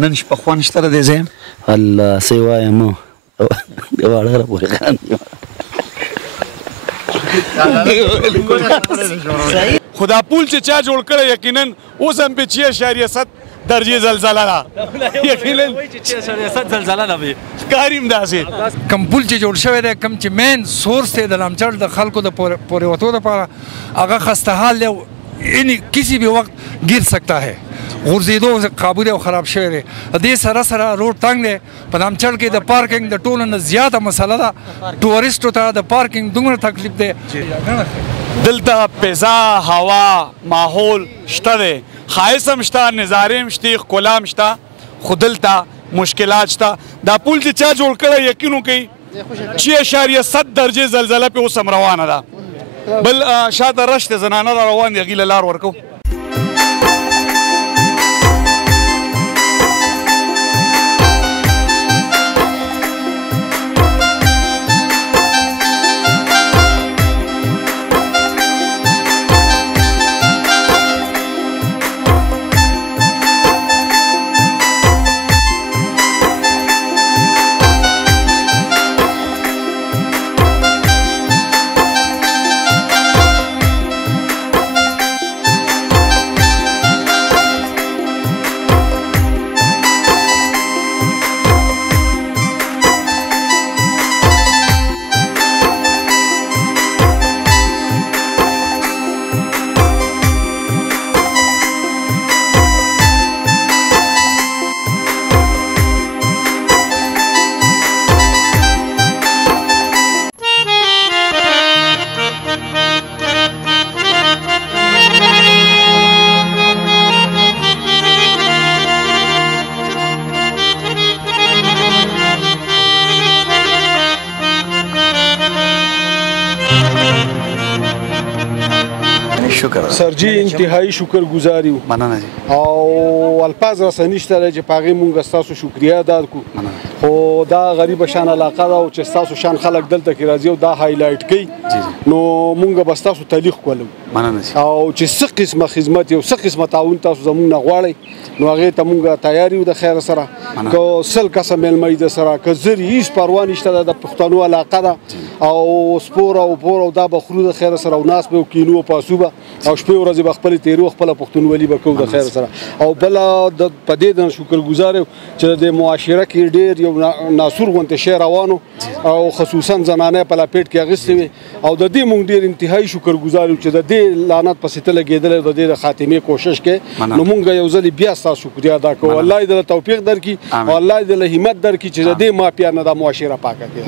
نن شپه خوا نشته د دې ځای الله څه یې وایم واړه راپورې خو دا پول چې چا جوړ کړی یقینا اوس هم پې 6.7 درجې زلزله ده یقینا 6.7 زلزله ده ښکاري هم داسې کم پول چې جوړ شوی دی کم چې مین سورس دی د لامچړ د خلکو د پورې وتو دپاره هغه خسته حال دی یعنی کسی بھی وقت گر سکتا ہے غورځېدو قابو دی او خراب شوی دی دې سره سره روډ تنګ دی په لامچړ کې د پارکینګ د ټولو نه زیاته مسله ده ټورسټو ته د پارکینګ دومره تکلیف دی دلته فضا هوا ماحول شته دی ښایست هم شته نظارې هم شته ښکلا هم شته خو دلته مشکلات شته دا پول چې چا جوړ کړی یقین وکړئ 6.7 درجې زلزله پې اوس هم روانه ده بل شاته رش د زنانه را روان دي هغې له لار ورکو سر جی انتهایی شکر گزاری و مننه جی او الفاظ رسنی شته چې په هغې مونږ ستاسو شکریه ادا کړو خو دا غریبه شان علاقه ده او چې ستاسو شان خلک دلته کې راځي او دا هایلایټ کوي نو مونږ به ستاسو تلیق کولو مننه جی او چې څه قسمه خدمت یو څه قسمه تعاون تاسو زموږ نه غواړئ نو هغې ته مونږ تیار یو د خیر سره که 100 کسه میلمه یې درسره که زر یې هېڅ پروا نشته ده د پښتنو علاقه ده او سپور او پور او دا به خورو د خیر سره او ناست به کینو او پاسو به او شپې ورځې به خپلې تېرو خپله پښتونولي به کوو د خیر سره او بله په دې د شکرګزار یم چې د معاشره کې ډېر یو ناسور غوندې شی روانو او خصوصا زنانه په لپیټ کې اخیستې وي او د دې مونږ ډېر انتهایي شکرګزار یو چې د دې لعنت پسې ته لګېدلی د دې د خاتمې کوشش کې نو مونږ یو ځلې بیا ستاسو شکریه ادا کوو الله یې دله توفیق درکړي او الله یې دله همت درکړي چې د دې مافیا نه دا معاشره پاکه کړي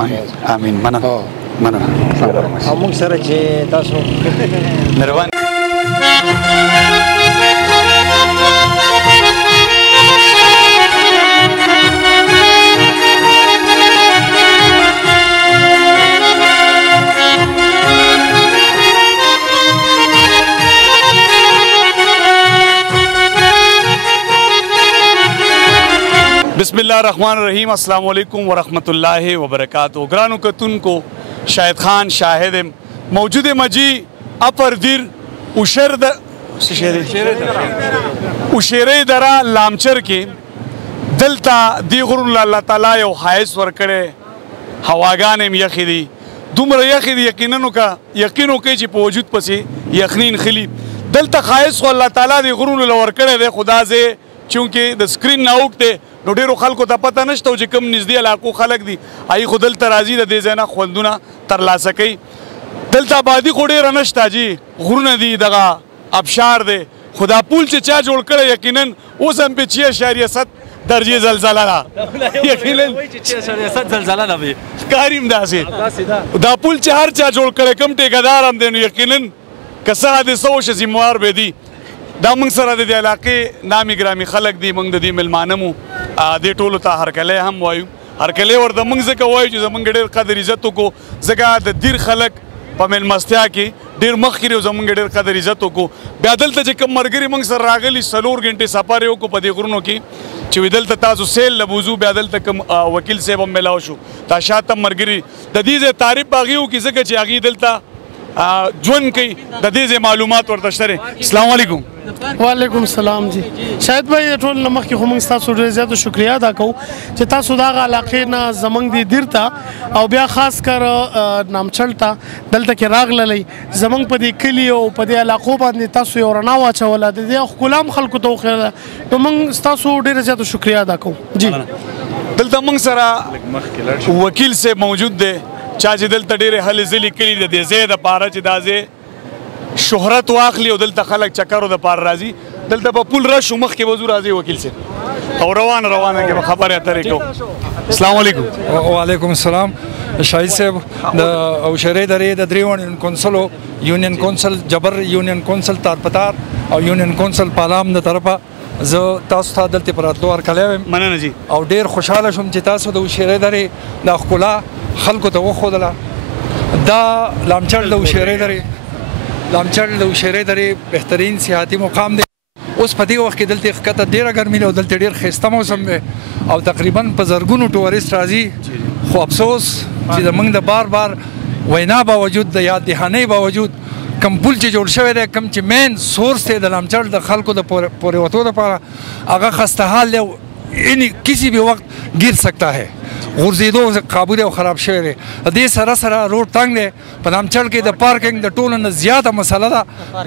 امین مننه مننه او موږ سره چې تاسو مهرباني بسم الله الرحمن الرحیم السلام علیکم ورحمۃ اللہ وبرکاتہ گرانو کتن کو شاہد خان شاہد موجود مجی اپر دیر اشیرے درا لامچر کې دلتا دی غرون الله تعالی یو حایس ورکړي هواګان هم یخې دي دومره یخې دي یقینو کوي چې په وجود پسې یخنین خلی دلته حایس خو الله تعالی دی غرون له ورکړي دی خدا زه چونکې د سکرین نه اوکته نو ډیرو خلکو ته پته نشته چې کوم نږدې علاقو خلک دي هغې خو دلته راځي د دې ځای نه خوندونه ترلاسه کوي دلته آبادي خو ډېره نشته جي غرونه دي دغه ابشار دی خو دا پول چې چا جوړ کړی یقینا اوس هم پې 6.7 درجې زلزله ده یقینا 6.7 زلزله ده ښکاري هم داسې دا پول چې هر چا جوړ کړی کوم ټیکهدار هم دی نو یقینا که څه حادثه وشي ذموار به دي دا موږ سره د دې علاقې نامي ګرامي خلک دي موږ د دې میلمانه مو دې ټولو ته هرکلی هم وایو هرکلی ورته موږ ځکه وایو چې زموږ ډېر قدر عزت وکړو ځکه د دیر خلک په میلمستیا کې ډېر مخکې دی او زموږ ډېر قدر عزت وکړو بیا دلته چې کوم ملګري موږ سره راغلي 4 غنټې سفر یې وکړو په دې غرونو کې چې دلته تاسو سیل له بوځو بیا دلته کوم وکیل صاحب هم میلاو شو دا شاته ملګري د دې ځای تعریف به هغې وکړي ځکه چې هغې دلته ژوند کوي د دې ځای معلومات ورته شته دی. السلام علیکم. وعلیکم السلام جی. شاید بھائی ټول نه مخکې خو موږ ستاسو ډېر زیاته شکریا ادا کوو چې تاسو د هغه علاقې نه زموږ د دیر ته او بیا خاص کر نامچل ته دلته کې راغللی زموږ په دې کلي او په دې علاقو باندې تاسو یو رڼا واچوله د دې ښکلا هم خلکو ته وښیله نو موږ ستاسو ډېره زیاته شکریا ادا کوو جی. دلته موږ سره وکیل صاحب موجود دی چا چې دلته ډېرې هلې ځلې کلي د دې ځای دپاره چې دا ځای شهرت واخلي او دلته خلک چکرو دپاره راځي دلته به پول راشو مخکې به ځو راځي وکیل صاحب او روانه کې به خبرې اترې کوو. السلام علیکم. وعلیکم السلام. شاهد صاحب د اوشیرې درې د دریوان کونسل یونین کونسل جبر یونین کونسل تارپتار او یونین کونسل پالام د طرفه زه تاسو ته دلته پر راتلو ورکلی ویم. مننه جی. او ډېر خوشحاله شوم چې تاسو د اوشیرې درې د ښکلا خلکو ته وښودله. دا لامچړ د اوشیرې درې لامچړ د اوشیرې درې بهترین سیاحتي مقام دی. اوس په دې وخت کې دلته ښکته ډېره ګرمي ده او دلته ډېر ښایسته موسم دی او تقریبا په زرګونو ټورسټ راځي خو افسوس چې زموږ د بار بار وینا باوجود د یاد دهانۍ باوجود کم پل چې جوړ شوی دی کم چې مین سورس دی د لامچړ د خلکو د پورې وتو دپاره هغه خسته حال دی یعنی کسی بھی وقت گر سکتا ہے. غورځېدو قابو دی او خراب شوی دی. دې سره سره روډ تنګ دی. په نامچل کې د پارکینګ د ټولو نه زیاته مسله ده.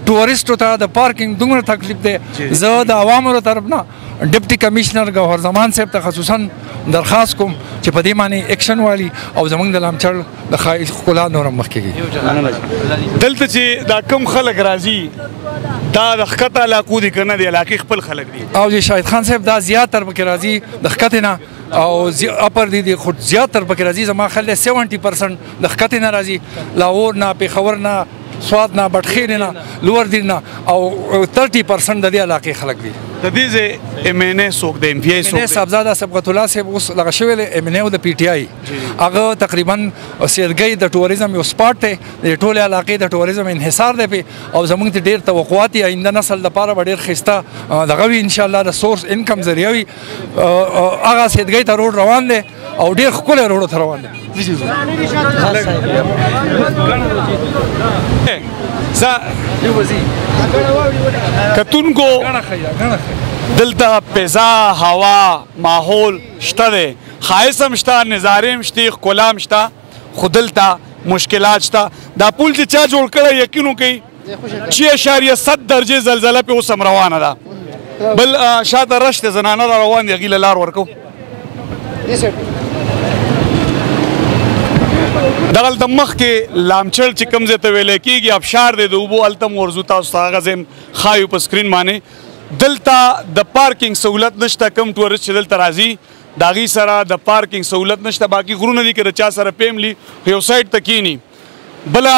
ټورسټو ته د پارکینګ دومره تکلیف دی. زه د عوامو له طرف نه ډپټي کمیشنر ګوهر زمان صاحب ته خصوصا درخواست کوم چې په دې باندې ایکشن والي او زموږ د لامچل د ښکلا نور هم مخکې کړي. دلته چې دا کم خلک راځي دا د ښکته علاقو دي که نه د علاقې خپل خلک دي؟ او جی شاهد خان صاحب دا زیاتر پکې راځي د ښکتې نه او اپر دي خو زیاتر پکې راځي زما خیال دی 70% د ښکتې نه راځي لاهور نه پېښور نه سوات نه بټخیر نه لوړ دیر نه او 30% د دې علاقې خلک دي. د دې ځای ایم این اے څوک دی؟ ایم پی آی څوک دی؟ صاحبزاده صبغت الله صاحب اوس لغه شوی دی ایم این اے او د پی ټي آی هغه تقریبا سیدګۍ د ټوریزم یو سپاټ دی د ټولې علاقې د ټوریزم انحصار دی پې او زموږ ته ډېر توقعات دي آینده نسل دپاره به ډېر ښایسته دغه وي انشاءالله د سورس انکم ذریعه وي. هغه سیدګۍ ته روډ روان دی او ډېر ښکلی روډو ته روان دی. کتونکو دلته فضا هوا ماحول شته دی ښایست هم شته نظارې هم شته ښکلا هم شته خو دلته مشکلات شته. دا پول چې چا جوړ کړی یقین وکړئ 6.7 درجې زلزله پې اوس هم روانه ده. بل شاته رش دی زنانه را روان دي هغوی له لار ورکو. دغلته مخکې لامچړ چې کوم ځای ته ویلی کېږي ابشار دی د اوبو هلته هم ورځو تاسو ته هغه ځای هم ښایو په سکرین باندې. دلته د پارکینګ سهولت نشته. کم ټورسټ چې دلته راځي د هغوی سره د پارکینګ سهولت نشته. باقي غرونه دي که د چا سره پیملي یو سایډ ته کینی. بله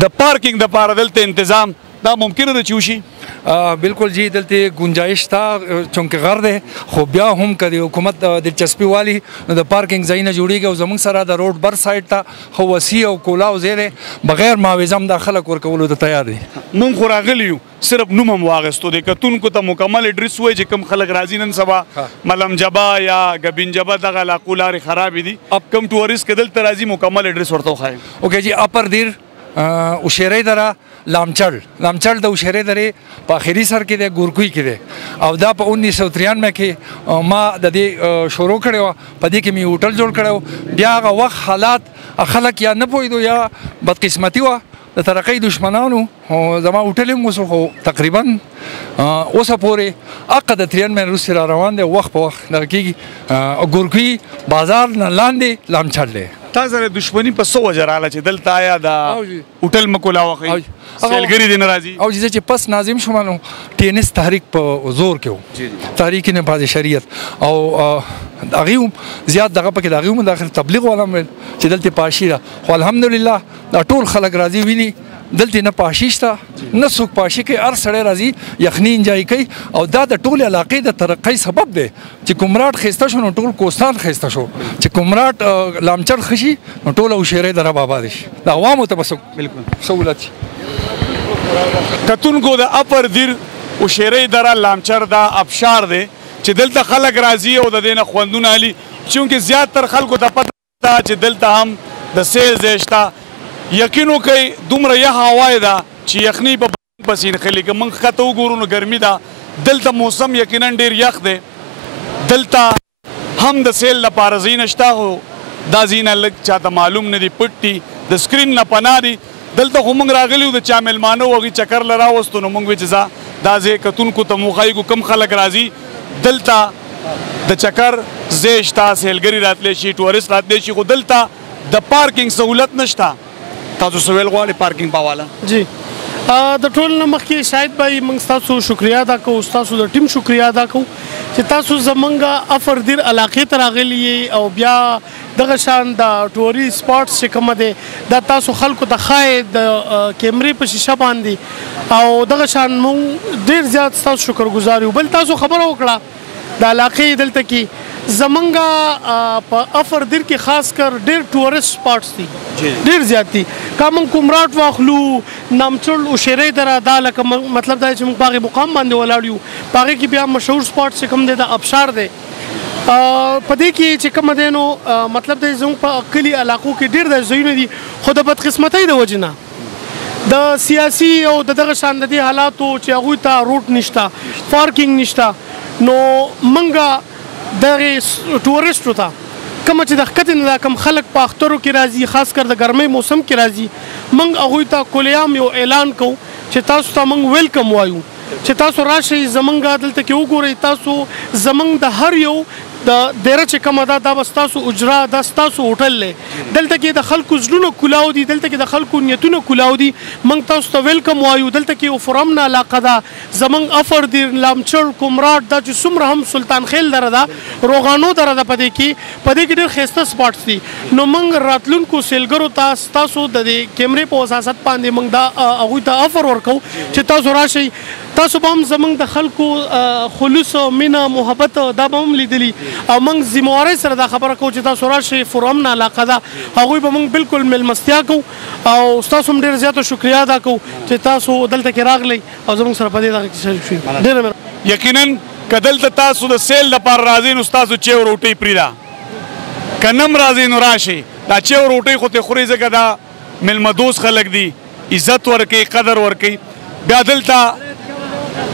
د پارکینګ دپاره دلته انتظام دا ممکنه ده چې وشي؟ بالکل جی دلته گنجائش تا چونکه غر دی خو بیا هم که د حکومت دلچسپي والي نو د پارکینګ ځایونه جوړېږي او زموږ سره د روډ بر سایډ ته خو وسیع او کولاو ځای دی بغیر معاوضه هم دا خلک ورکولو ته تیار دي. مونږ خو راغلي یو صرف نوم هم واغستو دی کتونکو ته مکمل اډرس وایي چې کوم خلک راځي نن سبا ملم جبا یا ګبین جبا دغه علاقو لارې خرابې دي کم ټورسټ که دلته راځي مکمل اډرس ورته وښایم. اوکې جی اپر دیر اوشیرې دره لامچړ د اوشیرې درې په آخري سر کې دی ګورکوی کې دی او دا په 1993 کې ما د دې شروع کړی وه په دې کې مې هوټل جوړ کړی و. بیا هغه وخت حالات خلک یا نه پوهېدو یا بدقسمتي وه د ترقۍ دشمنانو زما هوټل هم اوس خو تقریبا اوسه پورې حقه د 93 وروسته را روان دی وخت په وخت دغه کېږي. ګورکوی بازار نه لاندې لامچړ دی. تا سره دشمنی په څه وجه راغله چې دلته آیا د هوټل مه کولاوه ښایي سیلګري دې نه راځي؟ او چې پس ناظم شوم نو ټینس تحریک په زور کې و تحریک نهضت شریعت او هغوی هم زیات دغه پکې د هغوی هم داخل تبلیغ والا هم ویل چې دلته پاشي ده خو الحمدلله دا ټول خلک راځي ویني دلته نه پاشي شته نه څوک پاشي کوي هر سړی راځي یخني انجوای کوي او دا د ټولې علاقې د ترقۍ سبب دی چې کومراټ ښایسته شو نو ټول کوستان ښایسته شو چې کومراټ لامچړ ښه شي نو ټوله اوشیرې دره به آباده شي د عوامو ته به بالکل سهولت شي. کتونکو د اپر دیر اوشیرې دره لامچړ دا ابشار دی چې دلته خلک راځي او د دې نه خوندونه اخلي چونکې زیاتر خلکو ته پته ده چې دلته هم د سیل ځای شته یقین وکئ دومره یخه هوا یې ده چې یخني په بدن پسې نښلي که موږ ښکته وګورو نو ګرمي ده دلته موسم یقینا ډېر یخ دی دلته هم د سیل لپاره ځایونه شته خو دا ځایونه لږ چاته معلوم نه دي پټ دي د سکرین نه پناه دي دلته خو موږ راغلي وو د چا میلمانه و هغوی چکر له راوستو نو موږ وی چې ځه دا ځای کتونکو ته مو ښایي کوم خلک راځي دلته د چکر ځای شته سیلګري راتلی شي ټورست راتلی شي خو دلته د پارکینګ سهولت نشته تاسو څه ویل غواړئ پارکینګ په حواله جی د ټول نه مخکې شاید به موږ ستاسو شکریا ادا کوو ستاسو د ټیم شکریا ادا کوو چې تاسو زمونږ افردیر علاقې ته راغلي یې او بیا دغه شان د ټوري سپاټس چې کومه دی دا تاسو خلکو ته ښایي د کیمرې په شیشه باندې او دغه شان مونږ ډېر زیات ستاسو شکرګزار یو بل تاسو خبره وکړه د علاقې دلته کې زمونږ په افردیر کې خاص کر ډېر ټورست سپاټس دي ډېر زیات دي که موږ کومراټ واخلو نامچړ او شیرۍ دره دا لکه مطلب دا چې موږ په هغې مقام باندې ولاړ یو په هغې کې بیا مشهور سپاټ چې کوم دی د ابشار دی په دې کې چې کومه دی نو مطلب دی زموږ په کلي علاقو کې ډېر د ځایونه دي خو د بدقسمتۍ د وجې نه د سیاسي او دغه شان د دې حالاتو چې هغوی ته روډ نشته پارکینګ نشته نو موږ دغه ټورستو ته کومه چې د ښکتې نه دا کوم خلک په اخترو کې راځي خاص کر د ګرمۍ موسم کې راځي موږ هغوی ته کلیام یو اعلان کوو چې تاسو ته موږ ویلکم وایو چې تاسو راشئ زمونږ دلته کې وګورئ تاسو زمونږ د هر یو د دیره چې کومه ده دا به ستاسو اجرا دا ستاسو هوټل دی دلته کې د خلکو زړونه کلاو دي دلته کې د خلکو نیتونه کلاو دي موږ تاسو ته ویلکم وایو دلته کې یو فرامنه علاقه ده زمونږ افردیر لامچړ کومراټ دا چې څومره هم سلطان خیل دره ده روغانو دره ده په دې کې ډېر ښایسته سپاټس دي نو موږ راتلونکو سیلګرو ته ستاسو د دې کیمرې په وساست باندې موږ دا هغوی ته افر ورکوو چې تاسو راشئ تاسو به هم زمونږ د خلکو خلوص مینه محبت دا به هم لیدلي او موږ ذمهوارۍ سره دا خبره کوو چې تاسو راشئ فرامنه علاقه ده هغوی به موږ بالکل میلمستیا کوو او ستاسو هم ډېر زیاته شکریا ادا کوو چې تاسو دلته کې راغلی او زموږ سره په دې دغه کې شریک شوي ډېره یقینا که دلته تاسو د سیل لپاره راځئ نو ستاسو چیو روټۍ پرېږده که نه هم راځئ نو راشئ دا چیو روټۍ خو ترې خورئ ځکه دا میلمهدوست خلک دي عزت ورکوي قدر ورکوي بیا دلته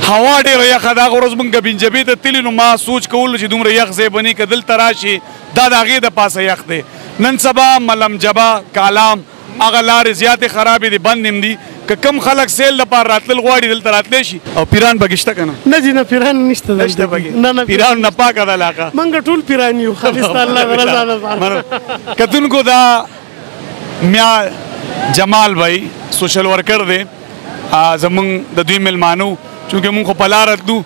هوا ډېره یخه ده هغه ورځ موږ ګبینجبې ته تللي نو ما سوچ کولو چې دومره یخ ځای به نه که دلته راشي دا د هغې د پاسه یخ دی نن سبا ملمجبه کالام هغه لارې زیاتې خرابې دي بند هم دي که کم خلک سیل لپاره راتلل غواړي دلته راتلی شي او پیران پکې شته که نه نه جی نه پیران نشته نشته پکې پیرانو نه پاکه ده علاقه موږ ټول پیران یو خلیسته الله رضا کتونکو دا میا جمال بھائی سوشل ورکر دی زمونږ د دوی میلمانو چونکې مونږ خو په لاره تلو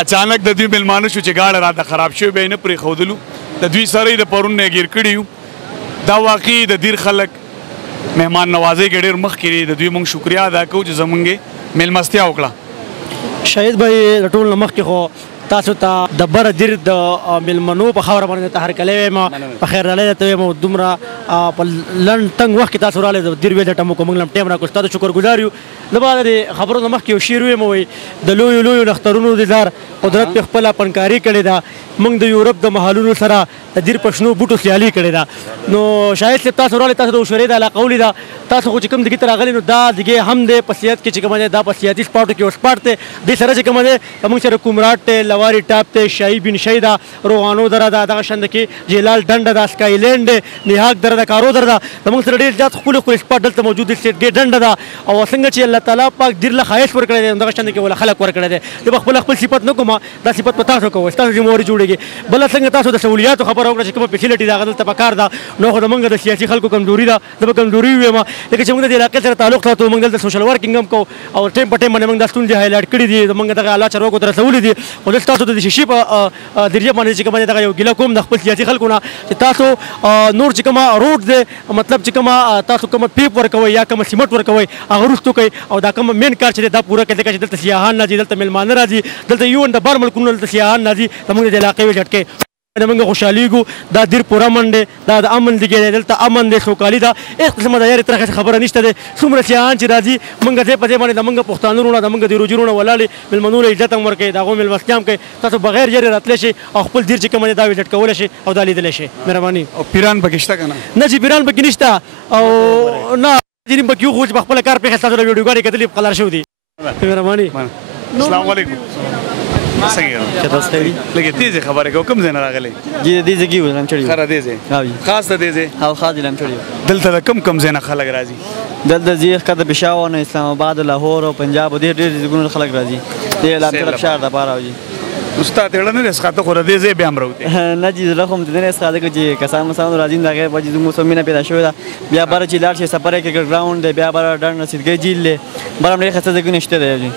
اچانک د دوی میلمانه شو چې ګاډه راته خراب شوې به یې نه پرېښودلو د دوی سره یې د پرون نه ګیر کړي یو دا واقعي د دیر خلک مهمان نوازۍ کې ډېر مخکې دي د دوی مونږ شکریا ادا کوو چې زمونږ یې میلمستیا وکړه شهید بھائی د ټول نه مخکې خو تاسو ته د بره دیر د میلمنو په خبره باندې ته هرکلی وایم په خیر رالی درته وایم دومره په لنډ تنګ وخت کې تاسو رالی د دیر ویل ټمو کوو موږ هم ټایم راکړو ستاسو شکرګزار یو د بعد د خبرو نه مخکې یو شعر ویم وایي د لویو لویو نخترونو د دار قدرت پې خپله پنکاري کړې ده موږ د یورپ د محلونو سره د دیر په شنو بوټو سیالي کړې ده نو شاهد صاحب تاسو رالی تاسو د عشورې د علاقه ولیده تاسو خو چې کوم دګې ته راغلي نو دا دګې هم دی په سیاحت کې چې کومه دی دا په سیاحتي سپاټو کې یو سپاټ دی دې سره چې کومه دی موږ سره کومراټ دی لواري ټاپ دی شاهي بینشۍ ده روغانو دره ده دغه شان کې جیلال ډنډه ده سکایلینډ دی نیهاک دره ده کارو دره ده زموږ سره ډېر زیات ښکلي ښکلي سپاټ دلته موجود دي سیټ ګیټ ډنډه ده او څنګه چې الله تعالی پاک دیر له ښایست ورکړی دی دغه شان کې ولا خلک ورکړی دی زه به خپل صفت نه کوم دا صفت په تاسو کوم ستاسو ذمهواري جوړېږي بله څنګه تاسو د سهولیاتو خبره وکړه چې کومه فیسیلیټي ده هغه دلته پکار ده نو خو زموږ د سیاسي خلکو کمزوري ده زه به کمزوري ووایم لکه چې موږ د دې علاقې سره تعلق ساتو موږ دلته سوشل ورکینګ هم کوو او ټایم په ټایم باندې موږ دا ستونزې هایلایټ کړي دي زموږ دغه اعلی چارواکو ته رسولي دي خو زه ستاسو د شیشې په ذریعه باندې چې کومه دغه یو ګیله کوم د خپل سیاسي خلکو نه چې تاسو نور چې کومه روډ دی مطلب چې کومه تاسو کومه پیپ ورکوئ یا کومه سیمټ ورکوئ هغه وروستو کوئ او دا کومه مین کار چې دی دا پوره کړئ ځکه چې دلته سیاحان راځي دلته میلمانه راځي دلته یون د بهر ملکونو دلته سیاحان راځي زموږ د علاقې ویزټ کوي موږ خوشحالیږو دا دیر پوره امن دی دا د امن دی کې دلته امن دی سوکالي ده هېڅ قسمه د یارې ترخې خبره نشته دی څومره سیاحان چې راځي موږ ځای په ځای باندې د موږ پښتانه وروڼه د موږ د روجي وروڼه ولاړې مېلمنو له عزت هم ورکوي د هغو مېلمستیا هم کوي تاسو بغیر یارې راتلی شئ او خپل دیر چې کوم دی دا وزټ کولی شئ او دا لیدلی شئ مهرباني او پیران پکې شته که نه نه چې پیران پکې نشته او نه ځینې پکې وخو چې په خپله کار پېښې ستاسو د ویډیوګانې کتلي قلار شوي دي مهرباني السلام علیکم څنګه لکه تیزې خبرې کوو کوم ځای نه راغلی جی دې ځای کې یو لمچړی خره دې ځای خاص د دې ځای او خاص لمچړی دلته د کوم ځای نه خلک راځي دلته ځي ښکته پېښور نه اسلام آباد لاهور او پنجاب ډېر ځایونو خلک راځي دې لمچړ ښار دپاره وځي استاد اړه نه څښاته خو د دې ځای بیا هم راوتی نه جي زړه خو مې نه څښاته چې کسان مسانو راځي د هغې وجې زموږ سره مینه پیدا شوې ده بیا بره چې لاړ شي سفر یې کرکټ ګراونډ دی بیا بره ډنډ رسیدګۍ جیل دی بره هم ډېرې ښایسته ځایونه شته دی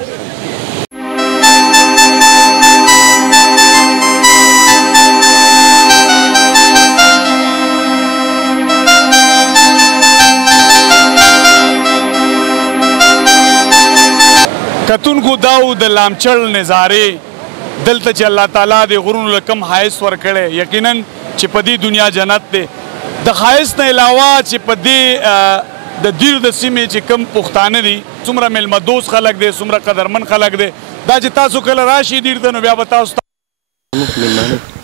کتونکو داو د لامچړ نظارې دلته چې الله تعالی د غرونو له کم ښایست ورکړی یقینا چې په دې دنیا جنت دی د ښایست نه علاوه چې په دې د دیر د سیمې چې کم پښتانه دي څومره میلمه دوست خلک دی څومره قدرمن خلک دی دا چې تاسو کله راشي دیر ته نو بیا به تاسو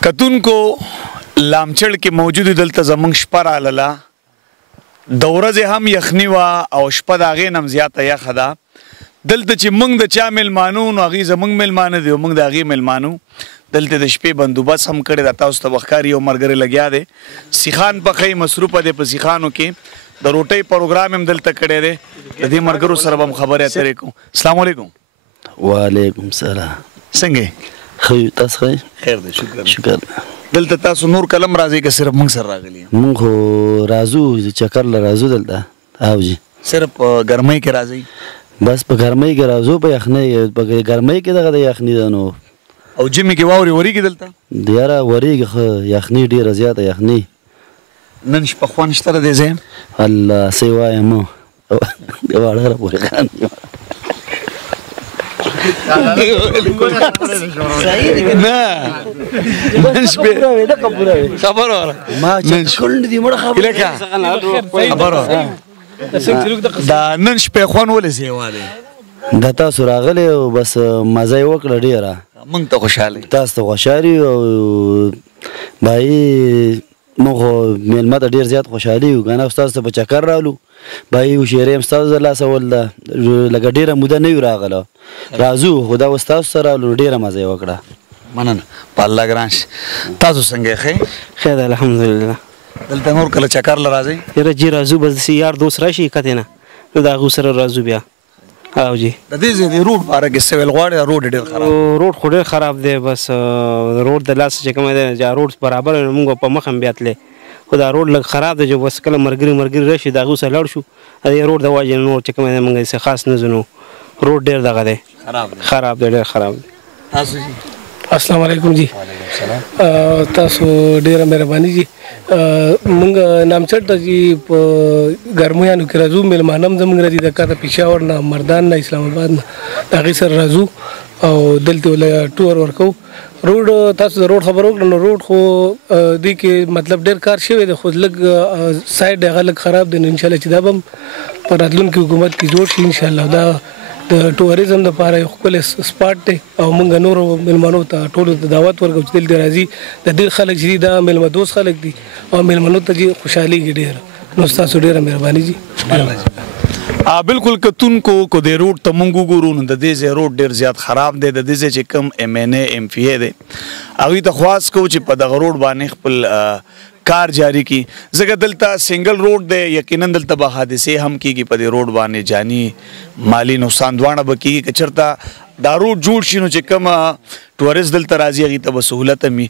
کتونکو لامچړ کې موجود دلته زموږ شپه راغله د ورځې هم یخني وه او شپه د هغې نه هم زیاته یخه ده دلته چې موږ د چا میلمانو نو هغې زموږ میلمانه دي او موږ د هغې میلمانو دلته د شپې بندوبست هم کړی ده تاسو ته به ښکاري یو ملګری لګیا دی سیخان پخوي مصروفه دی په سیخانو کې د روټۍ پروګرام هم دلته کړی دی د دې ملګرو سره به هم خبرې اترې کوو السلام علیکم وعلیکم السلام څنګه ښه یو تاسو ښه خیر دی شکر دلته تاسو نور کلم راځئ که صرف موږ سره راغلي مونږ خو راځو چکر له راځو دلته او جي صرف په ګرمۍ کې راځئ بس په ګرمۍ کې راځو په یخنۍ په ګرمۍ کې دغه د یخني ده نو او ژمي کې واورې ورېږي دلته یاره ورېږي ښه یخني ډېره زیاته یخني نن شپه خوند شته د دې ځای الله څه یې وایم واړه راپورې خان نه نن شپې خبره وره ما چې کونډ دي مړه خبره دا نن شپې خوند ولې سیوالی دا تاسو راغلی او بس مزه یې وکړه ډېره موږ ته خوشحاله تاسو ته خوشحالي او بهي موږ خو مېلمه ته ډېر زیات خوشحالي یو که نه ستاسو ته په چکر راغلو بهي هوښیاري هم ستاسو د لاسه ول ده لکه ډېره موده نه یو راغله راځو خو دا اوس تاسو سره راغلو ډېره مزه یې وکړه مننه په الله ګران شي تاسو څنګه یې ښه خیر دی الحمدلله دلته نور کله چکر له راځئ یاره جي راځو بس داسې یار دوست راشي کتې نه نو د هغو سره راځو بیا او جی د دې ځای د روډ باره کې څه ویل غواړې روډ ډېر خراب روډ خو ډېر خراب دی بس روډ د لاسه چې کوم دی روډ برابر وي نو موږ په مخ هم بیا تللی خو دا روډ لږ خراب دی چې بس کله ملګري راشي د هغو سره لاړ شو د دې روډ د وجې نور چې کوم دی موږ هسې خاص نه ځو نو روډ ډېر دغه دی خراب دی ډېر خراب دی تاسو جي السلام علیکم جی تاسو ډیره مهرباني جی مونږ نامچړ ته جی په ګرمیانو کې راځو میلمانه هم زموږ راځي د کاته پېښور نه مردان نه اسلام آباد نه د هغې سره راځو او دلته ول ټور ورکو روډ تاسو د روډ خبر وکړه نو روډ خو دې کې مطلب ډېر کار شوی دی خو لږ سایډ هغه لږ خراب دی نو انشاءالله چې دا به هم په راتلونکي حکومت کې جوړ شي انشاءالله دا د ټوریزم لپاره یو ښکلی سپاټ دی او موږ نورو میلمنو ته ټولو ته دعوت ورکوو چې دلته راځي د ډېر خلک چې دي دا میلمه دوست خلک دي او میلمنو ته چې خوشحالېږي ډېره نو ستاسو ډېره مهرباني جي بالکل کتونکو کو د روډ ته مونږ وګورو نو د دې ځای روډ ډېر زیات خراب دی د دې ځای چې کوم MNA MPA دی هغوی ته خواست کوو چې په دغه روډ باندې خپل کار جاری کی ځکه دلته سنگل روډ دی یقینا دلته به حادثې هم کیږي په دې روډ باندې جاني مالی نقصان دواړه به کیږي که چېرته دا روډ جوړ شي نو چې کوم ټورست دلته راځي هغوی ته به سهولت هم وي